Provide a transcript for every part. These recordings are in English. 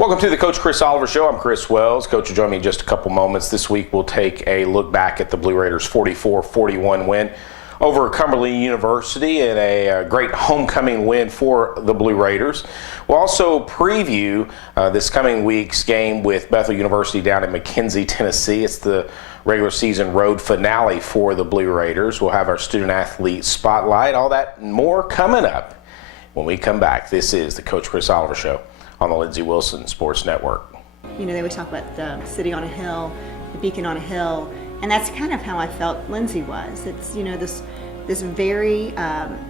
Welcome to the Coach Chris Oliver Show. I'm Chris Wells. Coach will join me in just a couple moments. This week we'll take a look back at the Blue Raiders' 44-41 win over Cumberland University and a great homecoming win for the Blue Raiders. We'll also preview this coming week's game with Bethel University down in McKenzie, Tennessee. It's the regular season road finale for the Blue Raiders. We'll have our student athlete spotlight, all that and more coming up when we come back. This is the Coach Chris Oliver Show on the Lindsey Wilson Sports Network. You know, they always talk about the city on a hill, the beacon on a hill, and that's kind of how I felt Lindsey was. It's, you know, this very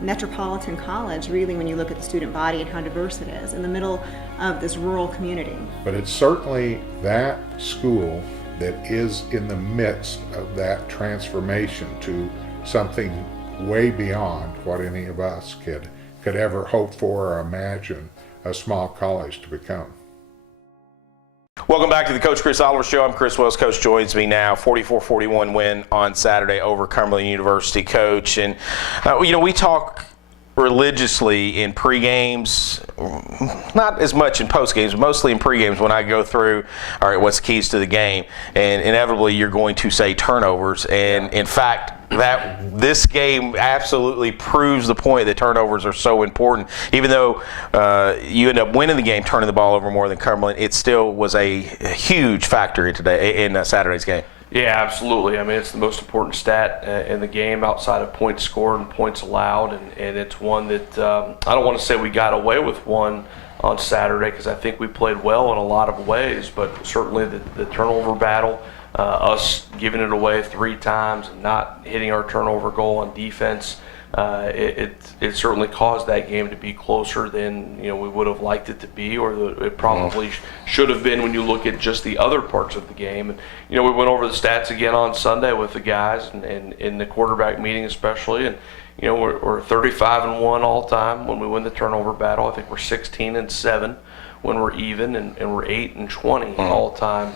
metropolitan college, really, when you look at the student body and how diverse it is, in the middle of this rural community. But it's certainly that school that is in the midst of that transformation to something way beyond what any of us could ever hope for or imagine a small college to become. Welcome back to the Coach Chris Oliver Show. I'm Chris Wells. Coach joins me now. 44-41 win on Saturday over Cumberland University, Coach. And, you know, we talk religiously in pre-games, not as much in post-games, mostly in pre-games when I go through, all right, what's the keys to the game? And inevitably you're going to say turnovers. And, in fact, that this game absolutely proves the point that turnovers are so important. Even though you end up winning the game, turning the ball over more than Cumberland, it still was a huge factor in Saturday's game. Yeah, absolutely. I mean, it's the most important stat in the game outside of points scored and points allowed, and it's one that I don't want to say we got away with one on Saturday because I think we played well in a lot of ways, but certainly the turnover battle, us giving it away 3 times and not hitting our turnover goal on defense, it certainly caused that game to be closer than we would have liked it to be, or it probably should have been when you look at just the other parts of the game. And we went over the stats again on Sunday with the guys and in the quarterback meeting especially, and we're 35-1 all time when we win the turnover battle. I think we're 16-7 when we're even, and we're 8-20 all time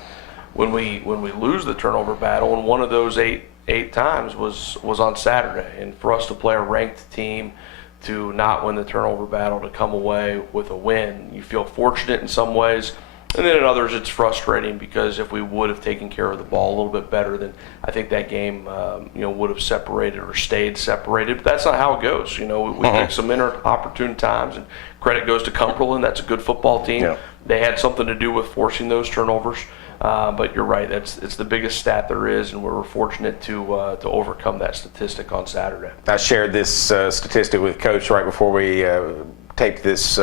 when we lose the turnover battle. And one of those eight times was on Saturday. And for us to play a ranked team, to not win the turnover battle, to come away with a win, you feel fortunate in some ways, and then in others it's frustrating because if we would have taken care of the ball a little bit better, then I think that game would have separated or stayed separated. But that's not how it goes. We picked some opportune times, and credit goes to Cumberland. That's a good football team. Yeah. They had something to do with forcing those turnovers. But you're right, it's the biggest stat there is, and we were fortunate to overcome that statistic on Saturday. I shared this statistic with Coach right before we taped this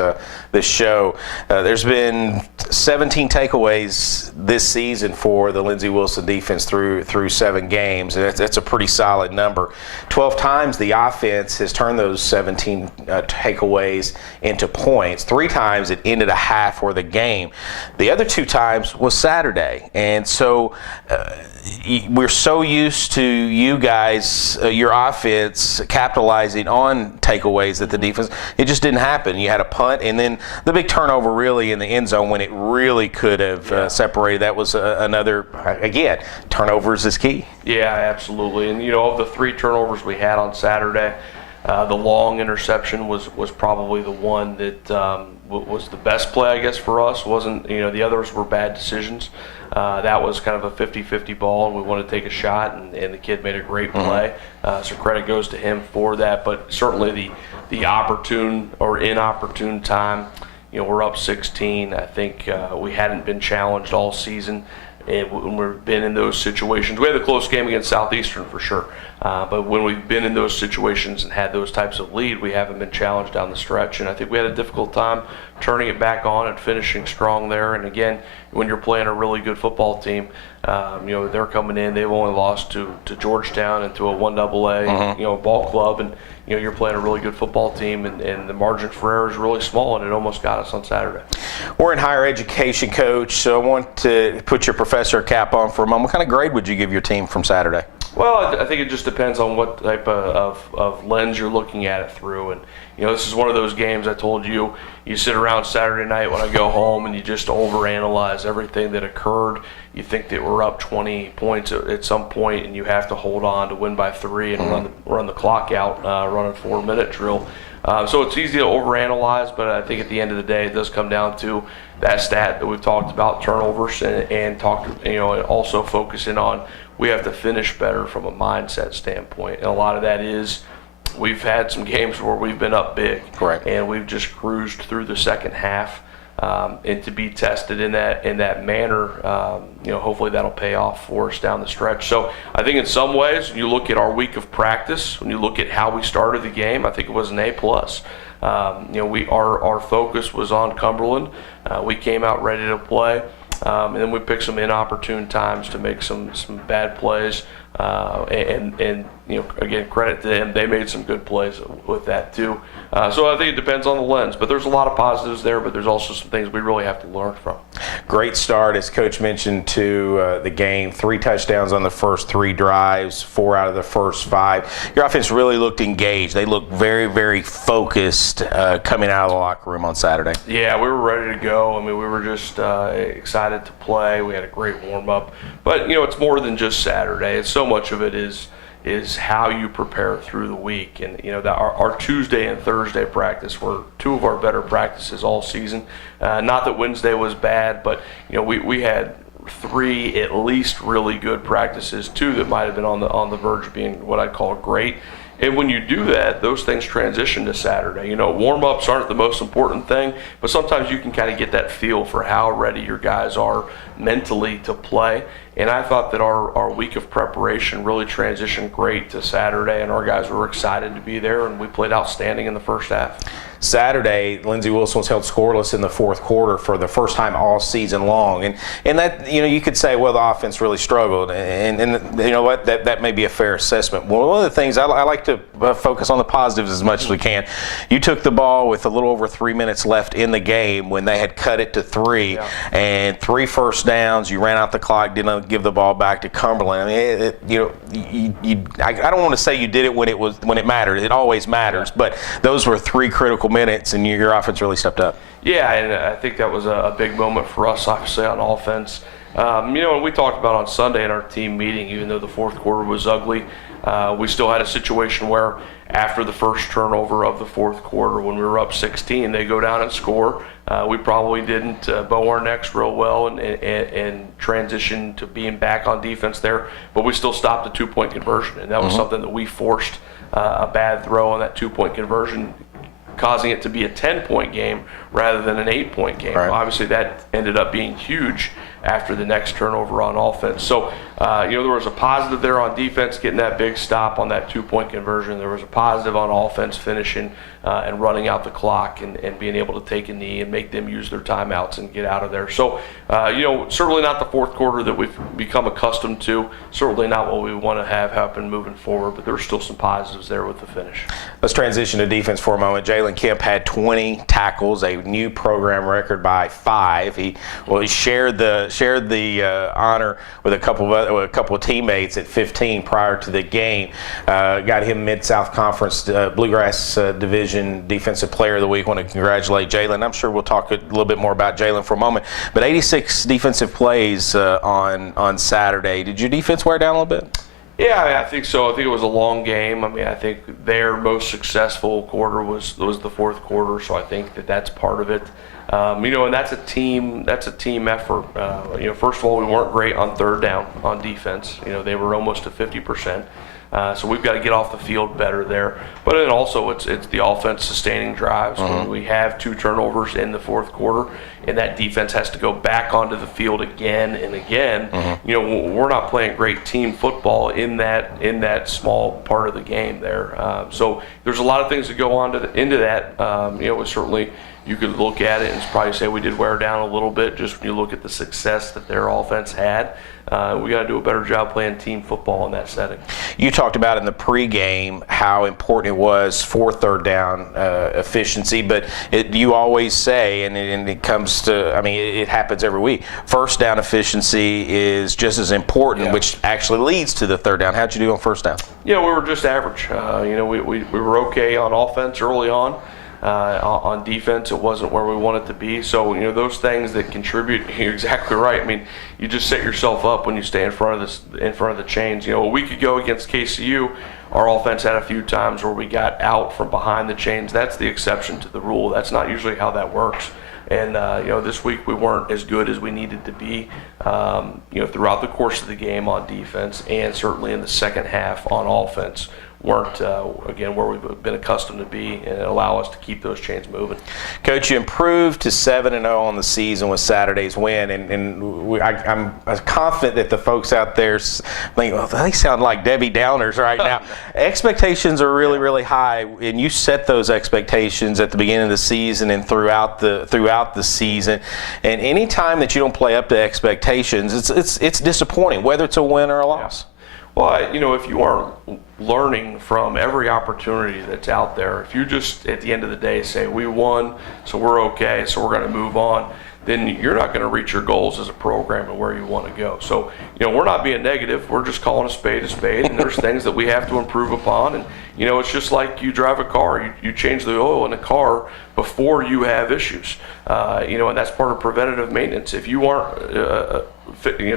show. There's been 17 takeaways this season for the Lindsey Wilson defense through 7 games, and that's a pretty solid number. 12 times the offense has turned those 17 takeaways into points. 3 times it ended a half or the game. The other 2 times was Saturday, and so we're so used to you guys, your offense, capitalizing on takeaways that the defense, it just didn't happen. You had a punt, and then the big turnover really in the end zone when it really could have separated. That was another, again, turnovers is key. Yeah, absolutely. And, of the 3 turnovers we had on Saturday, the long interception was probably the one that was the best play, I guess, for us. Wasn't, the others were bad decisions. That was kind of a 50-50 ball, and we wanted to take a shot, and the kid made a great play. So credit goes to him for that. But certainly the opportune or inopportune time, we're up 16. I think we hadn't been challenged all season. And when we've been in those situations, we had a close game against Southeastern for sure. But when we've been in those situations and had those types of lead, we haven't been challenged down the stretch. And I think we had a difficult time turning it back on and finishing strong there. And again, when you're playing a really good football team, they're coming in. They've only lost to Georgetown and to a 1AA, ball club, and you're playing a really good football team, and the margin for error is really small, and it almost got us on Saturday. We're in higher education, Coach, so I want to put your professor cap on for a moment. What kind of grade would you give your team from Saturday? Well, I think it just depends on what type of lens you're looking at it through. And, this is one of those games I told you. You sit around Saturday night when I go home and you just overanalyze everything that occurred. You think that we're up 20 points at some point, and you have to hold on to win by 3 and run the clock out, run a 4-minute drill. So it's easy to overanalyze, but I think at the end of the day, it does come down to that stat that we've talked about, turnovers, and also focusing on we have to finish better from a mindset standpoint. And a lot of that is we've had some games where we've been up big, correct, and we've just cruised through the second half. And to be tested in that manner, hopefully that'll pay off for us down the stretch. So I think in some ways, when you look at our week of practice, when you look at how we started the game, I think it was an A+. Our focus was on Cumberland. We came out ready to play, and then we picked some inopportune times to make some bad plays. Again, credit to them. They made some good plays with that too. So I think it depends on the lens. But there's a lot of positives there, but there's also some things we really have to learn from. Great start, as Coach mentioned, to the game. 3 touchdowns on the first 3 drives, 4 out of the first 5. Your offense really looked engaged. They looked very, very focused coming out of the locker room on Saturday. Yeah, we were ready to go. I mean, we were just excited to play. We had a great warm-up. But, it's more than just Saturday. It's so much of it is how you prepare through the week. And our Tuesday and Thursday practice were 2 of our better practices all season. Not that Wednesday was bad, but we had 3 at least really good practices, 2 that might have been on the verge of being what I'd call great. And when you do that, those things transition to Saturday. Warm-ups aren't the most important thing, but sometimes you can kind of get that feel for how ready your guys are mentally to play. And I thought that our week of preparation really transitioned great to Saturday, and our guys were excited to be there, and we played outstanding in the first half. Saturday, Lindsey Wilson was held scoreless in the fourth quarter for the first time all season long, and that you could say, well, the offense really struggled, and you know what, that may be a fair assessment. Well, one of the things I like to focus on the positives as much as we can. You took the ball with a little over 3 minutes left in the game when they had cut it to 3, and 3 first downs. You ran out the clock, didn't give the ball back to Cumberland. I mean, I don't want to say you did it when it mattered. It always matters, but those were 3 critical minutes, and your offense really stepped up. Yeah, and I think that was a big moment for us, obviously, on offense. And we talked about on Sunday in our team meeting, even though the fourth quarter was ugly, we still had a situation where after the first turnover of the fourth quarter, when we were up 16, they go down and score. We probably didn't bow our necks real well and transition to being back on defense there, but we still stopped a 2-point conversion, and that was something that we forced a bad throw on that 2-point conversion, causing it to be a 10-point game rather than an 8-point game. Right. Obviously, that ended up being huge after the next turnover on offense. So, there was a positive there on defense, getting that big stop on that 2-point conversion. There was a positive on offense, finishing and running out the clock and being able to take a knee and make them use their timeouts and get out of there. So, certainly not the fourth quarter that we've become accustomed to. Certainly not what we want to have happen moving forward, but there were still some positives there with the finish. Let's transition to defense for a moment. Jalen Kemp had 20 tackles, a new program record by 5. He shared the honor with a couple of teammates at 15 prior to the game. Got him Mid-South Conference Bluegrass Division Defensive Player of the Week. Want to congratulate Jalen. I'm sure we'll talk a little bit more about Jalen for a moment. But 86 defensive plays on Saturday. Did your defense wear down a little bit? Yeah, I think so. I think it was a long game. I mean, I think their most successful quarter was the fourth quarter, so I think that's part of it. And that's a team effort. First of all, we weren't great on third down on defense. They were almost at 50%. So we've got to get off the field better there. But then also it's the offense sustaining drives. When we have 2 turnovers in the fourth quarter, and that defense has to go back onto the field again and again. We're not playing great team football in that small part of the game there. So there's a lot of things that go into that. It was certainly you could look at it and probably say we did wear down a little bit just when you look at the success that their offense had. We got to do a better job playing team football in that setting. You talked about in the pregame how important it was for third down efficiency, but you always say, and it comes to, I mean, it happens every week, first down efficiency is just as important, which actually leads to the third down. How'd you do on first down? Yeah, we were just average. We were okay on offense early on. On defense, it wasn't where we wanted to be. So, those things that contribute, you're exactly right. I mean, you just set yourself up when you stay in front of the chains. A week ago against KCU, our offense had a few times where we got out from behind the chains. That's the exception to the rule. That's not usually how that works. And, this week we weren't as good as we needed to be, throughout the course of the game on defense, and certainly in the second half on offense. Weren't, again, where we've been accustomed to be, and it allow us to keep those chains moving. Coach, you improved to 7-0 on the season with Saturday's win, and I'm confident that the folks out there think, well, they sound like Debbie Downers right now. Expectations are really, really high, and you set those expectations at the beginning of the season and throughout the season. And any time that you don't play up to expectations, it's disappointing, whether it's a win or a loss. Well, if you aren't learning from every opportunity that's out there, if you just at the end of the day say we won, so we're okay, so we're going to move on, then you're not going to reach your goals as a program and where you want to go. So, we're not being negative. We're just calling a spade, and there's things that we have to improve upon. And, it's just like you drive a car. You change the oil in a car before you have issues. And that's part of preventative maintenance. If you aren't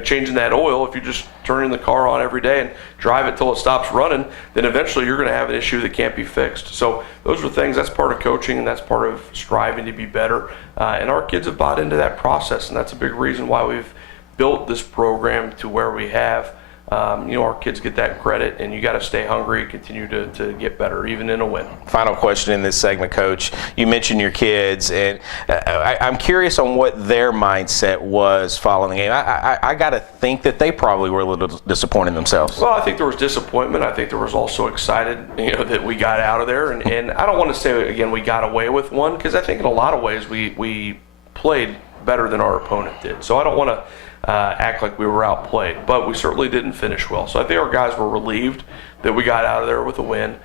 changing that oil, if you're just turning the car on every day and drive it till it stops running, then eventually you're going to have an issue that can't be fixed. So those are things, that's part of coaching, and that's part of striving to be better. And our kids have bought into that process, and that's a big reason why we've built this program to where we have. Our kids get that credit, and you got to stay hungry, continue to get better, even in a win. Final question in this segment, Coach. You mentioned your kids, and I'm curious on what their mindset was following the game. I got to think that they probably were a little disappointed in themselves. Well, I think there was disappointment. I think there was also excited, that we got out of there. And I don't want to say, again, we got away with one, because I think in a lot of ways we played better than our opponent did. So I don't want to act like we were outplayed, but we certainly didn't finish well. So I think our guys were relieved that we got out of there with a win,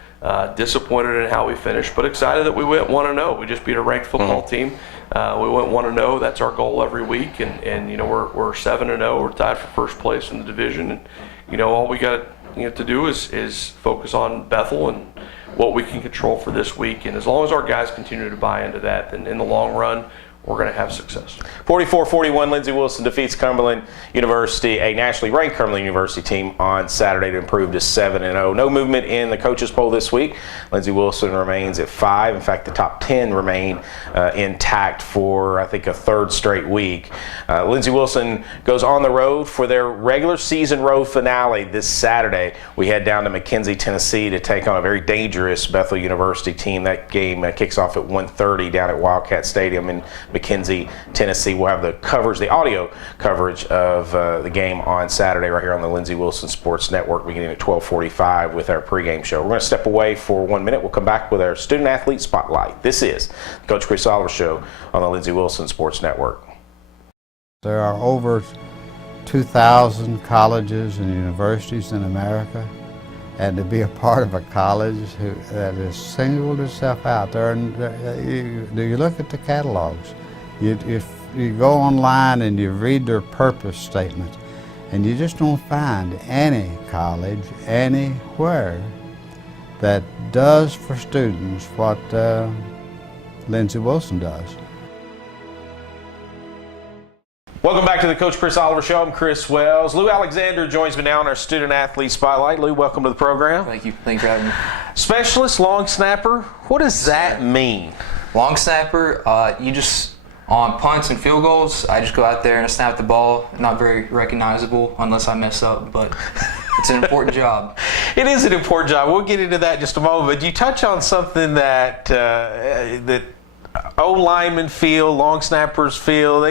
disappointed in how we finished, but excited that we went 1-0. We just beat a ranked football team. We went 1-0. That's our goal every week, and we're 7-0. We're tied for first place in the division, and all we got to do is focus on Bethel and what we can control for this week. And as long as our guys continue to buy into that, then in the long run, we're going to have success. 44-41, Lindsey Wilson defeats Cumberland University, a nationally ranked Cumberland University team, on Saturday to improve to 7-0. No movement in the coaches poll this week. Lindsey Wilson remains at 5. In fact, the top 10 remain intact for, I think, a third straight week. Lindsey Wilson goes on the road for their regular season road finale this Saturday. We head down to McKenzie, Tennessee to take on a very dangerous Bethel University team. That game kicks off at 1:30 down at Wildcat Stadium in McKenzie, Tennessee. We'll have the coverage, the audio coverage of the game on Saturday right here on the Lindsey Wilson Sports Network beginning at 12:45 with our pregame show. We're going to step away for 1 minute. We'll come back with our Student Athlete Spotlight. This is the Coach Chris Oliver Show on the Lindsey Wilson Sports Network. There are over 2,000 colleges and universities in America, and to be a part of a college that has singled itself out. Do you look at the catalogs? If you go online and you read their purpose statements, and you just don't find any college anywhere that does for students what Lindsey Wilson does. Welcome back to the Coach Chris Oliver Show. I'm Chris Wells. Lou Alexander joins me now on our Student Athlete Spotlight. Lou, welcome to the program. Thank you. Thanks for having me. Specialist long snapper, what does that mean? Long snapper, you just, on punts and field goals, I just go out there and I snap the ball. Not very recognizable unless I mess up, but it's an important job. It is an important job. We'll get into that in just a moment, but you touch on something that O-linemen feel, long snappers feel.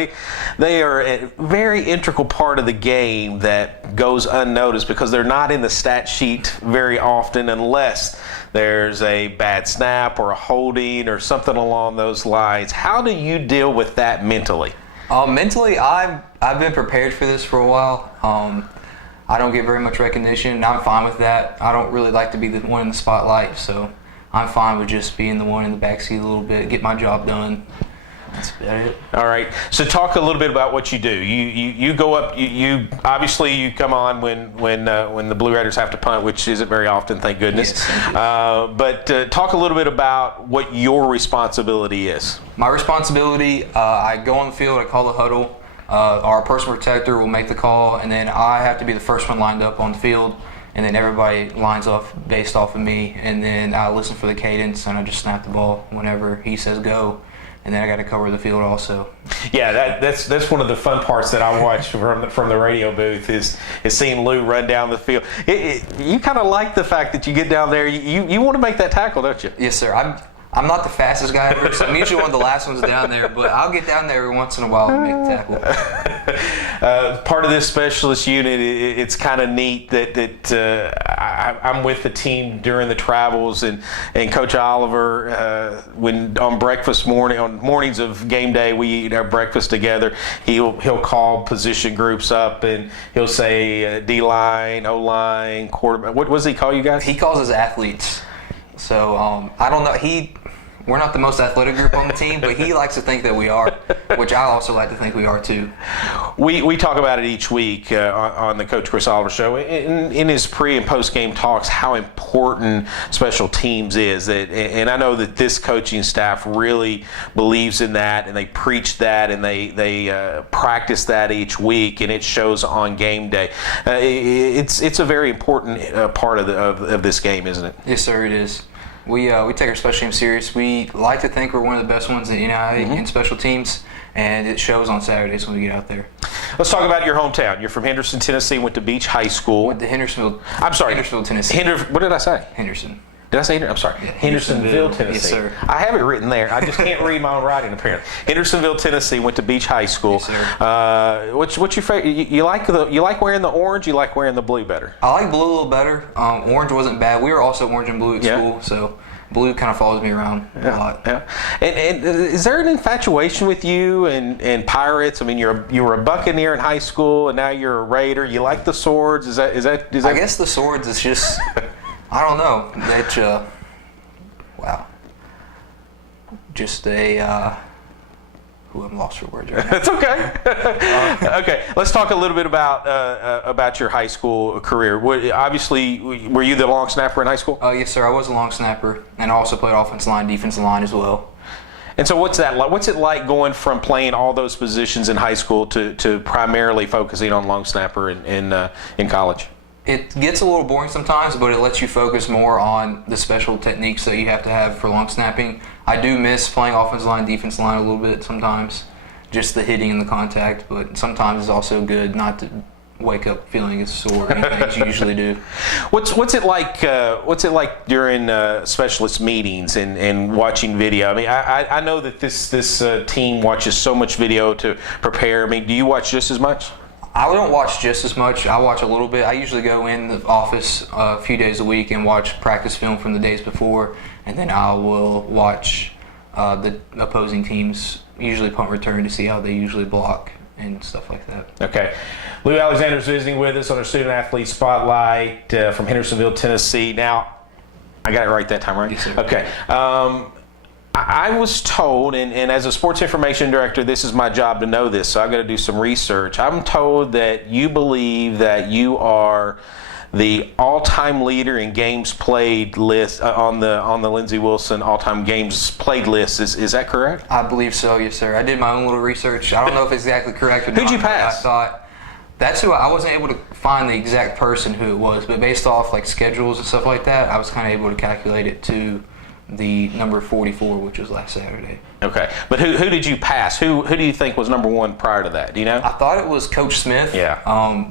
They are a very integral part of the game that goes unnoticed because they're not in the stat sheet very often unless there's a bad snap or a holding or something along those lines. How do you deal with that mentally? Mentally, I've been prepared for this for a while. I don't get very much recognition, and I'm fine with that. I don't really like to be the one in the spotlight, so I'm fine with just being the one in the backseat a little bit, get my job done. That's about it. All right. So talk a little bit about what you do. You go up. You obviously you come on when the Blue Raiders have to punt, which isn't very often, thank goodness. Yes, but talk a little bit about what your responsibility is. My responsibility, I go on the field, I call the huddle. Our personal protector will make the call, and then I have to be the first one lined up on the field, and then everybody lines up based off of me, and then I listen for the cadence, and I just snap the ball whenever he says go, and then I got to cover the field also. Yeah, that's one of the fun parts that I watch from the radio booth is seeing Lou run down the field. You kind of like the fact that you get down there, you want to make that tackle, don't you? Yes, sir. I'm not the fastest guy ever, so I'm usually one of the last ones down there, but I'll get down there every once in a while and make the tackle. Part of this specialist unit, it's kind of neat that I'm with the team during the travels, and Coach Oliver, when on mornings of game day, we eat our breakfast together. He'll call position groups up, and he'll say D-line, O-line, quarterback. What does he call you guys? He calls us athletes. So I don't know. We're not the most athletic group on the team, but he likes to think that we are, which I also like to think we are too. We talk about it each week on the Coach Chris Oliver Show in his pre and post game talks how important special teams is. And I know that this coaching staff really believes in that, and they preach that, and they practice that each week, and it shows on game day. It's a very important part of this game, isn't it? Yes, sir, it is. We take our special teams serious. We like to think we're one of the best ones in the NAIA in special teams, and it shows on Saturdays when we get out there. Let's talk about your hometown. You're from Henderson, Tennessee, went to Beach High School. Went to Hendersonville. I'm sorry. Hendersonville, Tennessee. What did I say? Henderson. Did I say Henderson? I'm sorry. Yeah, Hendersonville, Tennessee. Yes, sir. I have it written there. I just can't read my own writing, apparently. Hendersonville, Tennessee, went to Beach High School. Yes, sir. What's your favorite? You like wearing the orange? You like wearing the blue better? I like blue a little better. Orange wasn't bad. We were also orange and blue at school, so blue kind of follows me around a lot. Yeah. And is there an infatuation with you and Pirates? I mean, you were a Buccaneer in high school, and now you're a Raider. You like the swords? Is that? I guess the swords is just, I don't know. That wow. Just I'm lost for words right now. That's okay. Okay, let's talk a little bit about your high school career. Obviously, were you the long snapper in high school? Yes, sir. I was a long snapper, and I also played offensive line, defensive line as well. And so what's that like? What's it like going from playing all those positions in high school to primarily focusing on long snapper in college? It gets a little boring sometimes, but it lets you focus more on the special techniques that you have to have for long snapping. I do miss playing offensive line, defensive line a little bit sometimes, just the hitting and the contact, but sometimes it's also good not to wake up feeling as sore as you usually do. What's it like? What's it like during specialist meetings and watching video? I mean, I know that this team watches so much video to prepare. I mean, do you watch just as much? I don't watch just as much. I watch a little bit. I usually go in the office a few days a week and watch practice film from the days before, and then I will watch the opposing teams, usually punt return, to see how they usually block and stuff like that. Okay. Lou Alexander's visiting with us on our Student Athlete Spotlight from Hendersonville, Tennessee. Now, I got it right that time, right? Yes, sir. Okay. I was told, and as a sports information director, this is my job to know this, so I've got to do some research. I'm told that you believe that you are the all-time leader in games played list on the Lindsey Wilson all-time games played list. Is that correct? I believe so, yes, sir. I did my own little research. I don't know if it's exactly correct or not. Who'd you pass? I thought that's who I wasn't able to find the exact person who it was, but based off like schedules and stuff like that, I was kind of able to calculate it to the number 44, which was last Saturday. Okay, but who did you pass? Who do you think was number one prior to that? Do you know? I thought it was Coach Smith. Yeah.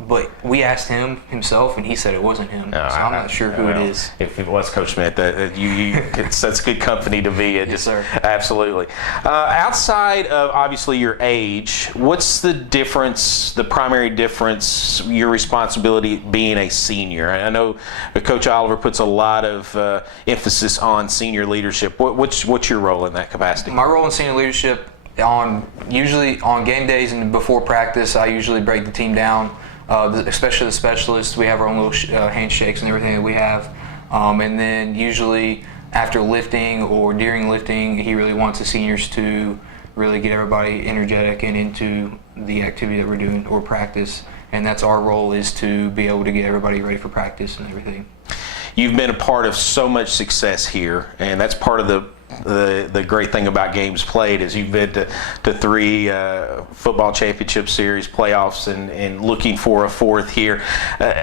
But we asked him himself, and he said it wasn't him. No, so I'm not sure who it is. If it was Coach Smith, that's good company to be in. Yes, sir. Absolutely. Outside of obviously your age, what's the difference? The primary difference? Your responsibility being a senior. I know Coach Oliver puts a lot of emphasis on senior leadership. What's your role in that capacity? My role in senior leadership, usually on game days and before practice, I usually break the team down, especially the specialists. We have our own little handshakes and everything that we have. And then usually after lifting or during lifting, he really wants the seniors to really get everybody energetic and into the activity that we're doing or practice. And that's our role, is to be able to get everybody ready for practice and everything. You've been a part of so much success here, and that's part of the great thing about games played is you've been to 3 football championship series, playoffs, and looking for a 4th here.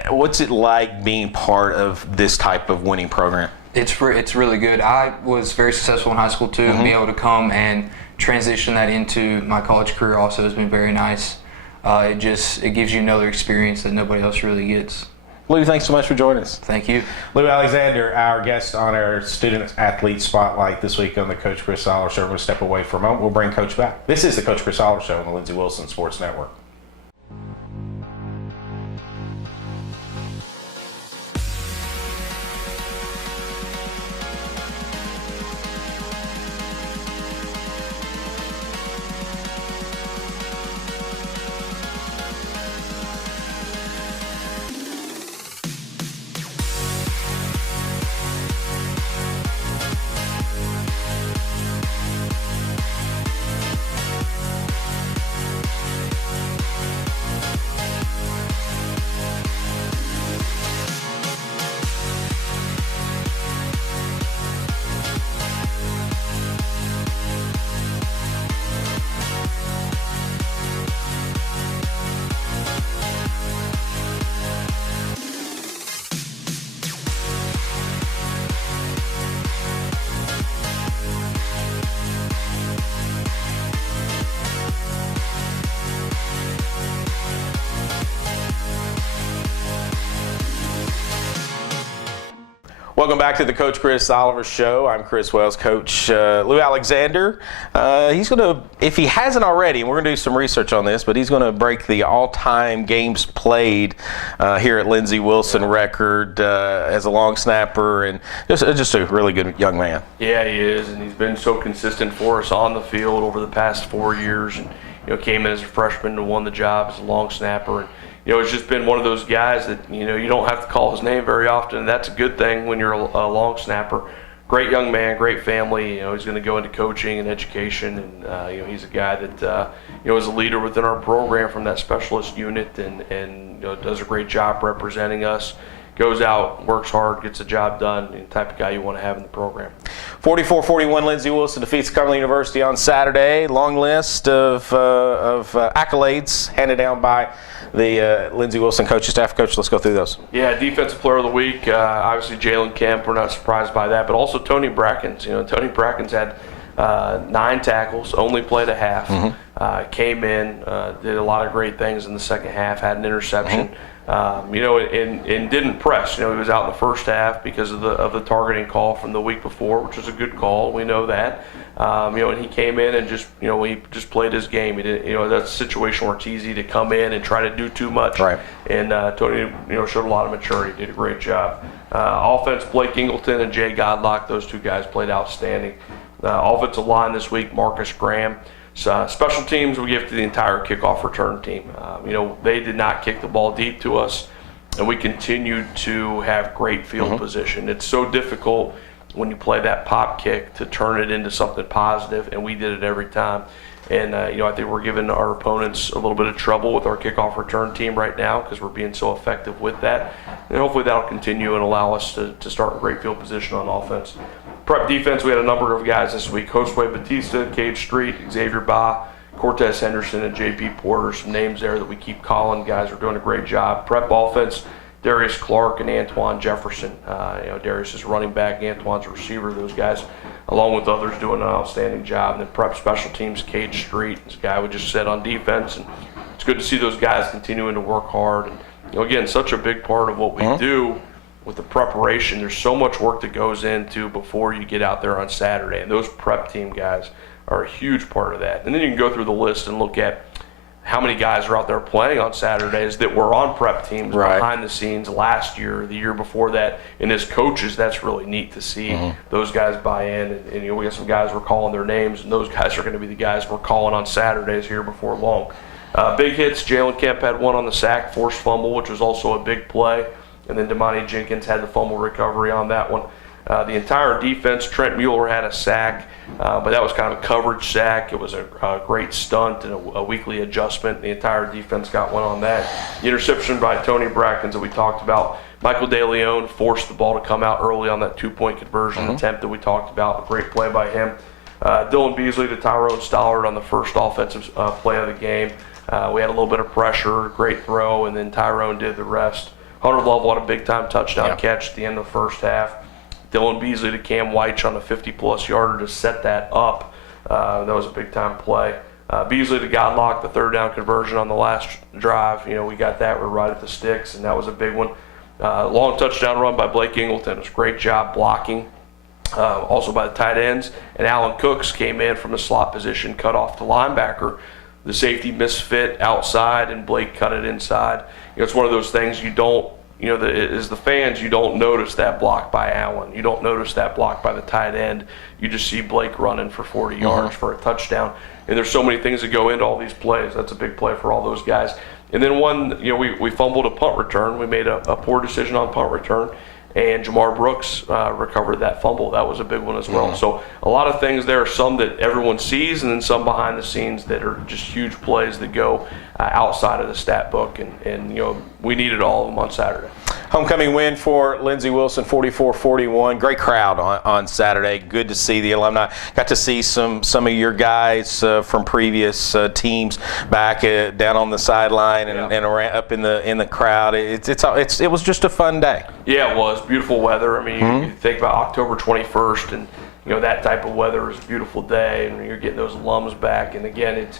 What's it like being part of this type of winning program? It's really good. I was very successful in high school too, and be able to come and transition that into my college career also has been very nice. It gives you another experience that nobody else really gets. Lou, thanks so much for joining us. Thank you. Lou Alexander, our guest on our Student Athlete Spotlight this week on the Coach Chris Oliver Show. We're going to step away for a moment. We'll bring Coach back. This is the Coach Chris Oliver Show on the Lindsey Wilson Sports Network. Welcome back to the Coach Chris Oliver Show. I'm Chris Wells. Coach Lou Alexander, he's going to, if he hasn't already, and we're going to do some research on this, but he's going to break the all-time games played here at Lindsey Wilson record as a long snapper, and just a really good young man. Yeah, he is, and he's been so consistent for us on the field over the past 4 years. And came in as a freshman and won the job as a long snapper. And it's just been one of those guys that, you don't have to call his name very often, and that's a good thing when you're a long snapper. Great young man, great family. He's going to go into coaching and education, and, he's a guy that, is a leader within our program from that specialist unit and does a great job representing us. Goes out, works hard, gets the job done, and the type of guy you want to have in the program. 44-41, Lindsey Wilson defeats Cumberland University on Saturday. Long list of accolades handed down by the Lindsey Wilson coaching staff. Coach, let's go through those. Yeah, Defensive Player of the Week, obviously Jalen Kemp, we're not surprised by that, but also Tony Brackens. Tony Brackens had 9 tackles, only played a half, came in, did a lot of great things in the second half, had an interception. And didn't press. He was out in the first half because of the targeting call from the week before, which was a good call. We know that. And he came in and just, he just played his game. He didn't, that's a situation where it's easy to come in and try to do too much. Right. And Tony, showed a lot of maturity. Did a great job. Offense, Blake Ingleton and Jay Godlock. Those 2 guys played outstanding. Offensive line this week, Marcus Graham. Special teams, we give to the entire kickoff return team. They did not kick the ball deep to us, and we continued to have great field position. It's so difficult when you play that pop kick to turn it into something positive, and we did it every time. And, I think we're giving our opponents a little bit of trouble with our kickoff return team right now because we're being so effective with that. And hopefully that'll continue and allow us to start in great field position on offense. Prep defense, we had a number of guys this week. Josue Batista, Cade Street, Xavier Ba, Cortez Henderson, and J.P. Porter. Some names there that we keep calling. Guys are doing a great job. Prep offense, Darius Clark and Antoine Jefferson. Darius is running back, Antoine's a receiver. Those guys, along with others, doing an outstanding job. And then prep special teams, Cage Street, this guy we just said on defense. And it's good to see those guys continuing to work hard. And again, such a big part of what we do with the preparation. There's so much work that goes into before you get out there on Saturday. And those prep team guys are a huge part of that. And then you can go through the list and look at how many guys are out there playing on Saturdays that were on prep teams behind the scenes last year, the year before that. And as coaches, that's really neat to see those guys buy in. And we got some guys we're calling their names, and those guys are going to be the guys we're calling on Saturdays here before long. Big hits, Jalen Kemp had one on the sack, forced fumble, which was also a big play. And then Damani Jenkins had the fumble recovery on that one. The entire defense, Trent Mueller had a sack, but that was kind of a coverage sack. It was a great stunt and a weekly adjustment. The entire defense got one on that. The interception by Tony Brackens that we talked about. Michael DeLeon forced the ball to come out early on that two-point conversion attempt that we talked about. A great play by him. Dylan Beasley to Tyrone Stollard on the first offensive play of the game. We had a little bit of pressure, great throw, and then Tyrone did the rest. Hunter Lovell had a big-time touchdown catch at the end of the first half. Dylan Beasley to Cam White on a 50-plus yarder to set that up. That was a big-time play. Beasley to Godlock, the third down conversion on the last drive. We got that. We're right at the sticks, and that was a big one. Long touchdown run by Blake Ingleton. It was a great job blocking. Also by the tight ends. And Alan Cooks came in from the slot position, cut off the linebacker. The safety misfit outside, and Blake cut it inside. It's one of those things you don't, as the fans, you don't notice that block by Allen. You don't notice that block by the tight end. You just see Blake running for 40 yards for a touchdown. And there's so many things that go into all these plays. That's a big play for all those guys. And then we fumbled a punt return. We made a poor decision on punt return. And Jamar Brooks recovered that fumble. That was a big one as well. So a lot of things there, some that everyone sees, and then some behind the scenes that are just huge plays that go outside of the stat book. And we needed all of them on Saturday. Homecoming win for Lindsey Wilson, 44-41. Great crowd on Saturday. Good to see the alumni. Got to see some of your guys from previous teams back down on the sideline and around, up in the crowd. It was just a fun day. Yeah, it was. Beautiful weather. I mean, you think about October 21st, and that type of weather is a beautiful day, and you're getting those alums back. And again, it's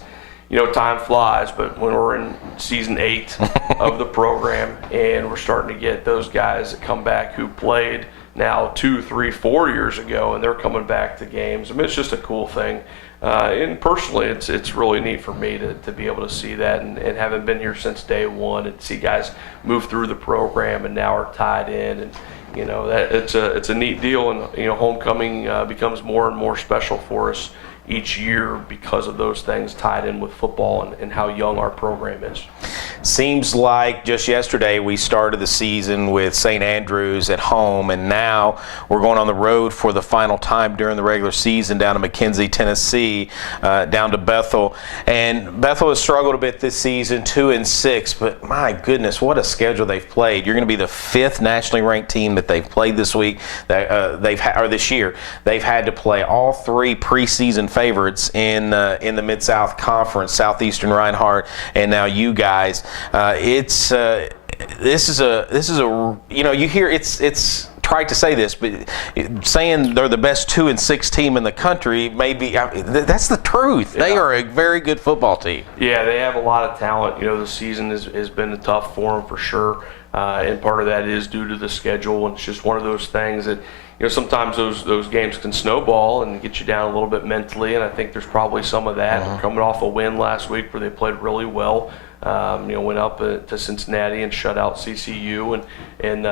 time flies, but when we're in season 8 of the program and we're starting to get those guys that come back who played now 2, 3, 4 years ago, and they're coming back to games, I mean, it's just a cool thing. And personally, it's really neat for me to be able to see that, and having been here since day one, and see guys move through the program and now are tied in, and that it's a neat deal, and homecoming becomes more and more special for us each year because of those things tied in with football and how young our program is. Seems like just yesterday we started the season with St. Andrews at home, and now we're going on the road for the final time during the regular season down to McKenzie, Tennessee, down to Bethel. And Bethel has struggled a bit this season, 2-6, but my goodness, what a schedule they've played. You're going to be the 5th nationally ranked team that they've played this week, or this year. They've had to play all 3 preseason favorites in the Mid-South Conference, Southeastern Reinhardt, and now you guys. This is a you hear it's trite to say this, but saying they're the best 2-6 team in the country, maybe that's the truth. Yeah. They are a very good football team. Yeah, they have a lot of talent. The season has been tough for them for sure, and part of that is due to the schedule, and it's just one of those things that sometimes those games can snowball and get you down a little bit mentally, and I think there's probably some of that. They're coming off a win last week where they played really well. Went up to Cincinnati and shut out CCU, and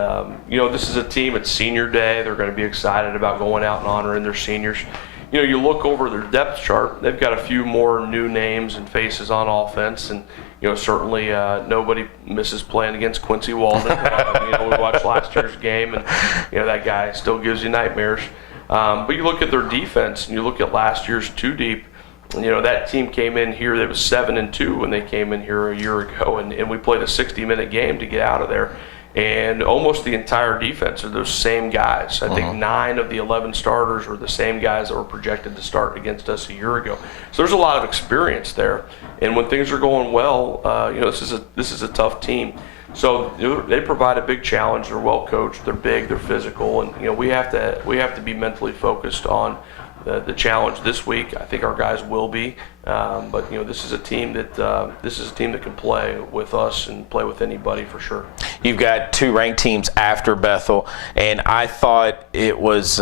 this is a team. It's senior day. They're going to be excited about going out and honoring their seniors. You look over their depth chart. They've got a few more new names and faces on offense, and certainly nobody misses playing against Quincy Walden. We watched last year's game, and that guy still gives you nightmares. But you look at their defense, and you look at last year's 2 deep. That team came in here that was 7-2 when they came in here a year ago, and we played a 60-minute game to get out of there. And almost the entire defense are those same guys. I think 9 of the 11 starters were the same guys that were projected to start against us a year ago. So there's a lot of experience there. And when things are going well, this is a tough team. So they provide a big challenge. They're well coached. They're big. They're physical. And we have to be mentally focused on the challenge this week. I think our guys will be, but this is a team that can play with us and play with anybody for sure. You've got 2 ranked teams after Bethel, and I thought it was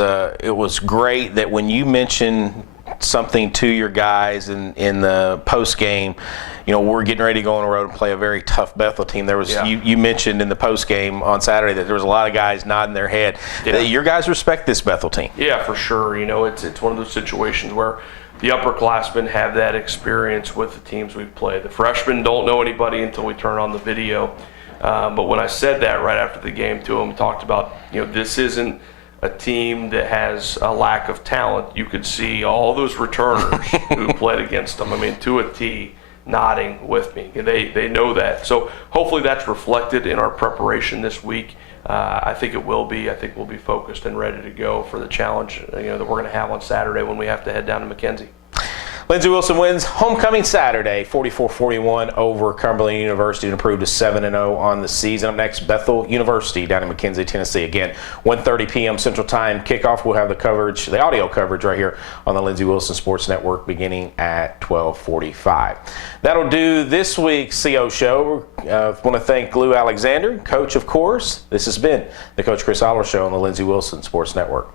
great that when you mentioned something to your guys in the post game, we're getting ready to go on the road and play a very tough Bethel team. There was you mentioned in the post game on Saturday that there was a lot of guys nodding their head. Yeah. Your guys respect this Bethel team. Yeah, for sure. It's one of those situations where the upperclassmen have that experience with the teams we've played. The freshmen don't know anybody until we turn on the video. But when I said that right after the game to them, talked about this isn't a team that has a lack of talent. You could see all those returners who played against them. I mean, to a T, nodding with me. They know that. So hopefully that's reflected in our preparation this week. I think it will be. I think we'll be focused and ready to go for the challenge that we're going to have on Saturday when we have to head down to McKenzie. Lindsey Wilson wins homecoming Saturday, 44-41 over Cumberland University and improved to 7-0 on the season. Up next, Bethel University down in McKenzie, Tennessee. Again, 1:30 p.m. Central Time kickoff. We'll have the audio coverage right here on the Lindsey Wilson Sports Network beginning at 12:45. That'll do this week's CO Show. I want to thank Lou Alexander, coach, of course. This has been the Coach Chris Aller Show on the Lindsey Wilson Sports Network.